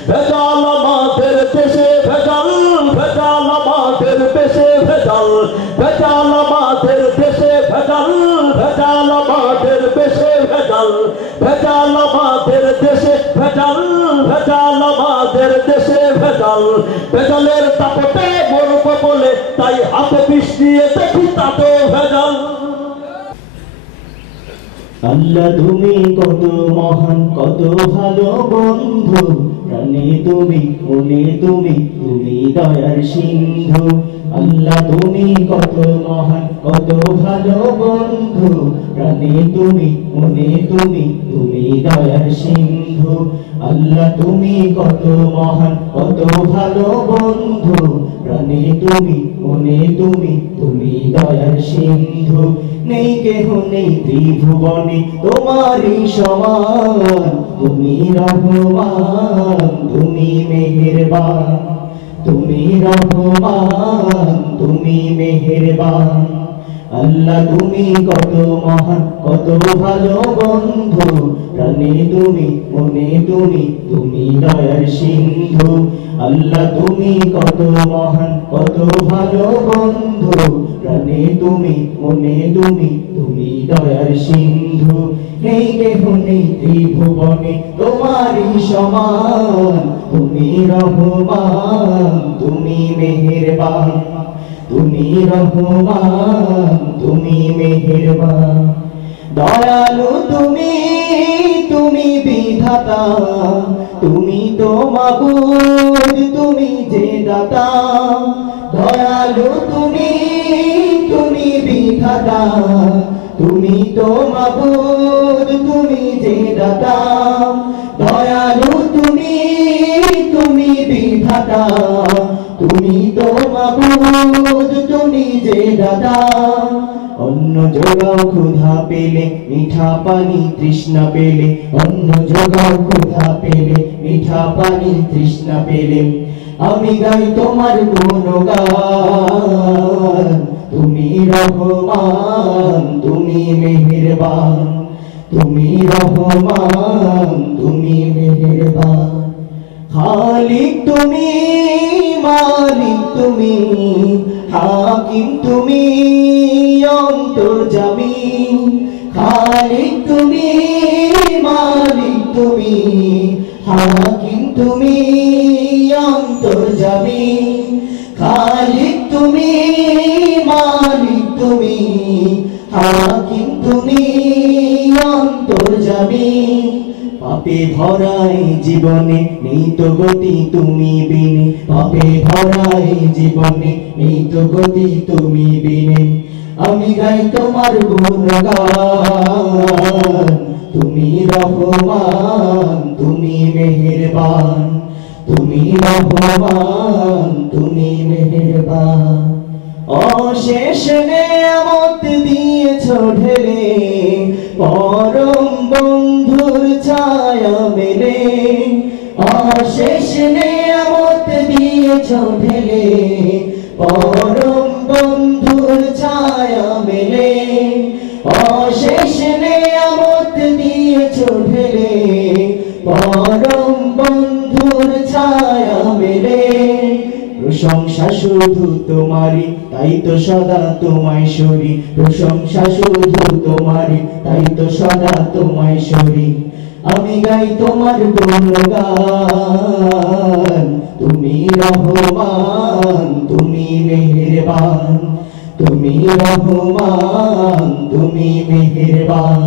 ভেজাল আমাদের দেশে ভেজাল, ভেজাল আমাদের দেশে ভেজাল, ভেজাল আমাদের দেশে ভেজাল, ভেজাল আমাদের দেশে ভেজাল, ভেজাল আমাদের দেশে ভেজাল, ভেজাল আমাদের দেশে ভেজাল। ভেজালের দাপটে মরবো বলে তাই হাতে বিষ দিয়ে দেখি তাতেও ভেজাল। আল্লাহ তুমি কত মহান, কত ভালো বন্ধু, প্রাণে তুমি মনে তুমি, তুমি দয়ার সিন্ধু। আল্লাহ তুমি কত মহান, কত ভালো বন্ধু, প্রাণে তুমি মনে তুমি, তুমি দয়ার সিন্ধু। আল্লাহ তুমি কত মহান, কত ভালো বন্ধু, প্রাণে তুমি মনে তুমি, তুমি দয়ার সিন্ধু। নেই কেহ নেই ত্রিভুবনে তোমারই সমান, তুমি রহমান, তুমি মেহেরবান, তুমি রহমান, তুমি মেহেরবান। আল্লাহ তুমি কত মহান, কত ভালো বন্ধু, প্রাণে তুমি মনে তুমি, তুমি দয়ার সিন্ধু। আল্লাহ তুমি কত মহান, কত ভালো বন্ধু, প্রাণে তুমি মনে তুমি, তুমি দয়ার সিন্ধু। নেই কেহ নেই ত্রিভুবনে তোমারই সমান, তুমি রহমান, তুমি মেহেরবান, তুমি রহমান, তুমি মেহেরবান। দয়ালু তুমি, তুমি বিধাতা, তুমি তো মাবুদ, তুমি যে দাতা। দয়ালু তুমি, তুমি বিধাতা, তুমি তো মাবুদ, তুমি যে দাতা। দয়ালু তুমি, তুমি বিধাতা, তুমি তো মাবুদ, তুমি যে দাতা। অন্ন জোগাও ক্ষুধা পেলে, মিঠা পানি তৃষ্ণা পেলে, অন্ন জোগাও ক্ষুধা পেলে, মিঠা পানি তৃষ্ণা পেলে। আমি গাই তোমার গুণগান, তুমি রহমান, তুমি মেহেরবান, তুমি রহমান তুমি মেহেরবান খালিক তুমি মালিক তুমি হাকিম তুমি অন্তর্যামী খালিক তুমি মালিক তুমি হাকিম তুমি অন্তর্যামী খালিক তুমি মালিক তুমি হাকিম তুমি অন্তর্যামী পাপে ভরাই জীবনে নেই তো গতি তুমি বিনে পাপে ভরাই জীবনে নেই তো গতি তুমি বিনে আমি গাই তোমার গুণগান তুমি রহমান তুমি মেহেরবান তুমি রহমান তুমি মেহেরবান অশেষ নেয়ামত দিয়েছ ঢেলে পরম বন্ধুর ছায়া মেলে অশেষ নেয়ামত দিয়েছ ঢেলে পরম বন্ধুর ছায়া মেলে অশেষ নেয়ামত দিয়েছ ঢেলে পরম বন্ধুর ছায়া মেলে প্রশংসা শুধু তোমারই তাই তো সদা তোমায় সরি প্রশংসা শুধু তোমারই তাই তো সদা তোমায় সরি আমি গাই তোমার গুণগান তুমি রহমান তুমি মেহেরবান তুমি রহমান তুমি মেহেরবান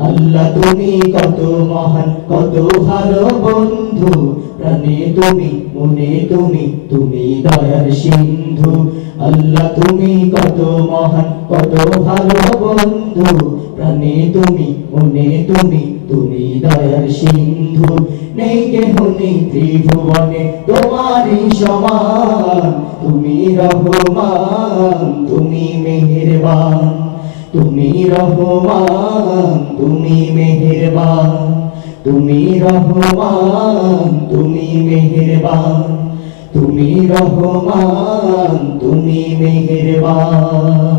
আল্লাহ তুমি কত মহান কত ভালো বন্ধু প্রাণে তুমি মনে তুমি তুমি দয়ার সিন্ধু আল্লাহ তুমি কত মহান কত ভালো বন্ধু প্রাণে তুমি মনে তুমি তুমি দয়ার সিন্ধু নেই কেহ নেই ত্রিভুবনে তোমারই সমান তুমি রহমান তুমি মেহেরবান তুমি রহমান তুমি মেহেরবান তুমি রহমান তুমি মেহেরবান তুমি রহমান তুমি মেহেরবান